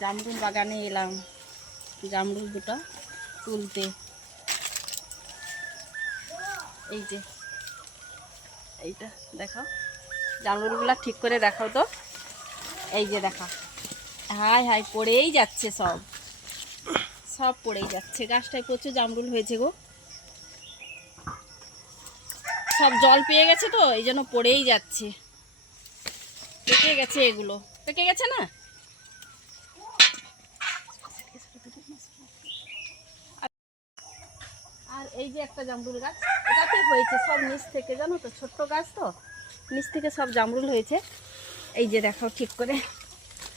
জামরুল বাগানে এলাম জামরুল দুটো তুলতে। এই যে এইটা দেখাও, জামরুলগুলা ঠিক করে দেখাও তো। এই যে দেখা, হাই হাই পড়েই যাচ্ছে, সব সব পড়েই যাচ্ছে। গাছটায় প্রচুর জামরুল হয়েছে গো, সব জল পেয়ে গেছে তো এই জন্য পড়েই যাচ্ছে। পেকে গেছে, এগুলো পেকে গেছে না। আর এই যে একটা জামরুল গাছ, এটাতে হয়েছে সব নিচ থেকে, জানো তো ছোট্ট গাছ তো, নিচ থেকে সব জামরুল হয়েছে। এই যে দেখাও ঠিক করে,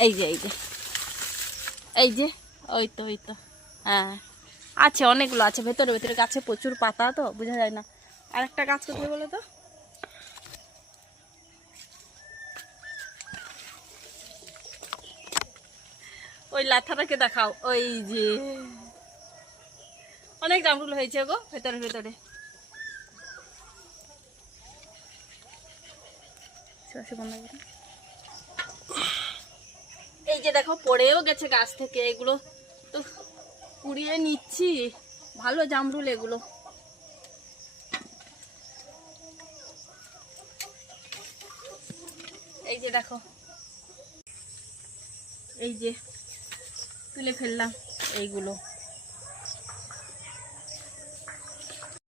এই যে এই যে এই যে ওই তো ওই তো, হ্যাঁ আছে অনেকগুলো আছে ভেতরে ভেতরে, গাছে প্রচুর পাতা তো বোঝা যায় না। আর একটা গাছ কোথায় বলো তো, ওই লাঠাটাকে দেখাও। ওই যে অনেক জামরুল হয়েছে গো ভেতরে ভেতরে। এই যে দেখো পড়েও গেছে গাছ থেকে, এগুলো তো কুড়িয়ে নিচ্ছি, ভালো জামরুল এগুলো। এই যে দেখো, এই যে তুলে ফেললাম এইগুলো।